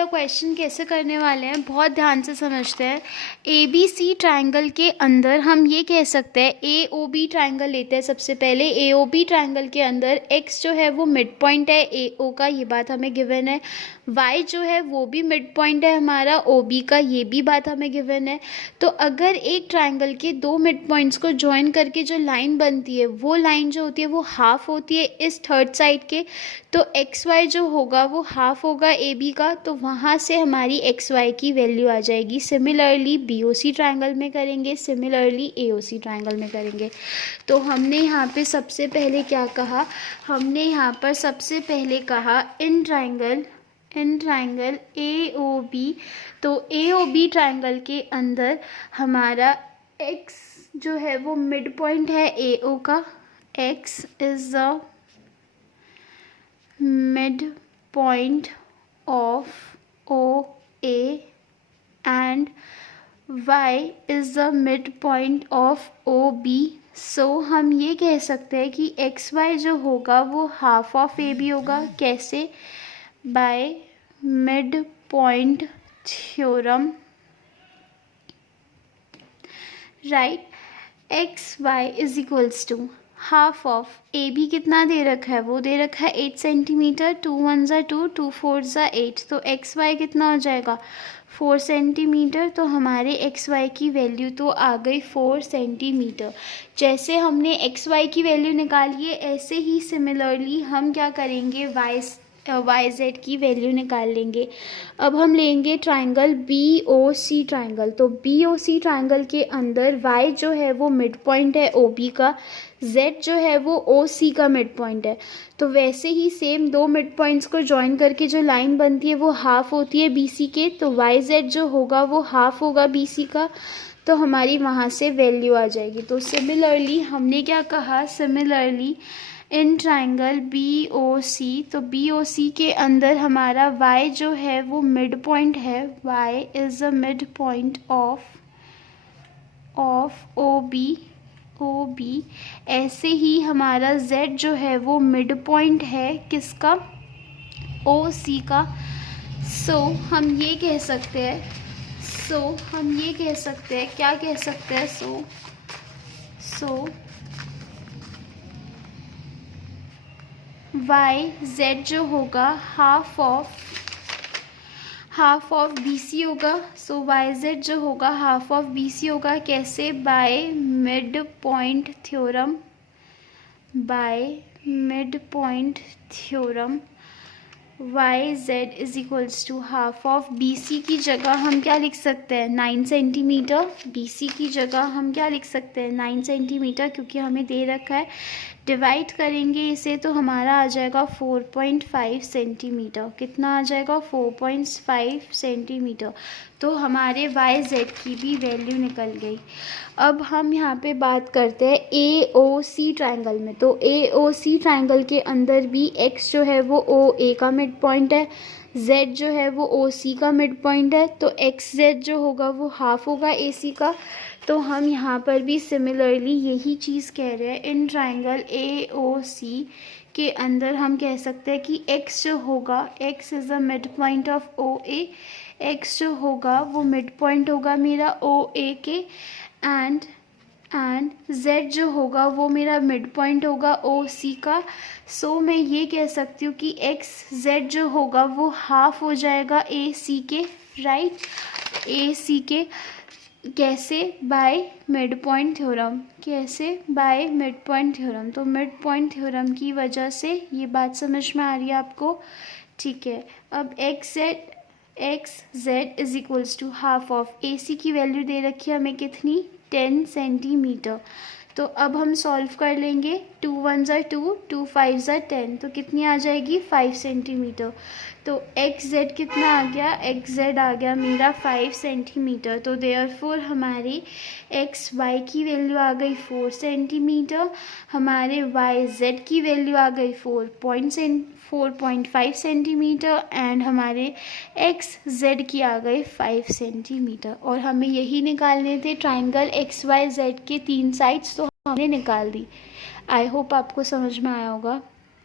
वाला क्वेश्चन कैसे करने वाले हैं, बहुत ध्यान से समझते हैं। ए बी सी ट्राइंगल के अंदर हम ये कह सकते हैं, ए ओ बी ट्राइंगल लेते हैं सबसे पहले। ए ओ बी ट्राइंगल के अंदर एक्स जो है वो मिड पॉइंट है ए ओ का, ये बात हमें गिवन है। वाई जो है वो भी मिड पॉइंट है हमारा ओ बी का, ये भी बात हमें गिवन है। तो अगर एक ट्राइंगल के दो मिड पॉइंट्स को ज्वाइन करके जो लाइन बनती है, वो लाइन जो होती है वो हाफ होती है इस थर्ड साइड के, तो एक्स वाई जो होगा वो हाफ होगा ए बी का, तो वहाँ से हमारी एक्स वाई की वैल्यू आ जाएगी। Similarly B O C triangle में करेंगे, सिमिलरली ए ओ सी ट्राइंगल में करेंगे। तो हमने यहाँ पे सबसे पहले क्या कहा, हमने यहाँ पर सबसे पहले कहा in triangle A O B, तो ए ओ बी ट्राइंगल के अंदर हमारा एक्स जो है वो मिड पॉइंट है ए ओ का, X is the mid point of O A and y is the mid point of O B. So हम ये कह सकते हैं कि एक्स वाई जो होगा वो हाफ ऑफ ए बी होगा। कैसे? By mid point theorem, right. X y is equals to half of A B, कितना दे रखा है, वो दे रखा है 8 सेंटीमीटर, 2 1 ज़ा 2, 2 4 ज़ा 8, तो एक्स वाई कितना हो जाएगा 4 सेंटीमीटर। तो हमारे एक्स वाई की वैल्यू तो आ गई 4 सेंटीमीटर। जैसे हमने एक्स वाई की वैल्यू निकाली है, ऐसे ही सिमिलरली हम क्या करेंगे, वाई जेड की वैल्यू निकाल लेंगे। अब हम लेंगे triangle B O C triangle, तो बी ओ सी ट्राइंगल के अंदर वाई जो है वो मिड पॉइंट है ओ बी का, जेड जो है वो ओ सी का मिड पॉइंट है। तो वैसे ही सेम दो मिड पॉइंट्स को ज्वाइन करके जो लाइन बनती है वो हाफ होती है बी सी के, तो वाई जेड जो होगा वो हाफ होगा बी सी का, तो हमारी वहाँ से वैल्यू आ जाएगी। तो सिमिलरली हमने क्या कहा, similarly in triangle B O C, तो बी ओ सी के अंदर हमारा y जो है वो मिड पॉइंट है, y is a mid point of O B. ऐसे ही हमारा z जो है वो मिड पॉइंट है किसका, ओ सी का। सो हम ये कह सकते हैं, क्या कह सकते हैं, सो वाई जेड जो होगा हाफ ऑफ बी सी होगा। सो वाई जेड जो होगा हाफ ऑफ बी सी होगा। कैसे? By mid point theorem, y z is equals to half of B C की जगह हम क्या लिख सकते हैं, 9 सेंटीमीटर। बी सी की जगह हम क्या लिख सकते हैं, 9 सेंटीमीटर, क्योंकि हमें दे रखा है। डिवाइड करेंगे इसे तो हमारा आ जाएगा 4.5 सेंटीमीटर। कितना आ जाएगा, 4.5 सेंटीमीटर। तो हमारे वाई जेड की भी वैल्यू निकल गई। अब हम यहाँ पे बात करते हैं ए ओ सी ट्राइंगल में। तो ए ओ सी ट्राइंगल के अंदर भी एक्स जो है वो ओ ए का मिड पॉइंट है, जेड जो है वो ओ सी का मिड पॉइंट है, तो एक्स जेड जो होगा वो हाफ होगा ए सी का। तो हम यहाँ पर भी सिमिलरली यही चीज़ कह रहे हैं। इन ट्राइंगल ए ओ सी के अंदर हम कह सकते हैं कि x जो होगा, x is the mid point of O A, x जो होगा वो मिड पॉइंट होगा मेरा ओ ए के, एंड z जो होगा वो मेरा मिड पॉइंट होगा ओ सी का। सो मैं ये कह सकती हूँ कि x z जो होगा वो हाफ हो जाएगा ए सी के, राइट, ए सी के। कैसे? By mid point theorem. कैसे? By mid point theorem. तो मिड पॉइंट थ्योरम की वजह से ये बात समझ में आ रही है आपको, ठीक है। अब X Z is equals to half of A C की वैल्यू दे रखी है हमें कितनी, 10 सेंटीमीटर। तो अब हम सॉल्व कर लेंगे, 2 1 ज़ा 2, 2 5 ज़ा 10, तो कितनी आ जाएगी 5 सेंटीमीटर। तो एक्स जेड कितना आ गया, एक्स जेड आ गया मेरा 5 सेंटीमीटर। तो देयरफॉर हमारी एक्स वाई की वैल्यू आ गई 4 सेंटीमीटर, हमारे वाई जेड की वैल्यू आ गई 4.5 सेंटीमीटर, एंड हमारे एक्स जेड की आ गई 5 सेंटीमीटर। और हमें यही निकालने थे ट्राइंगल एक्स वाई जेड के 3 साइड्स, तो हमने निकाल दी। आई होप आपको समझ में आया होगा।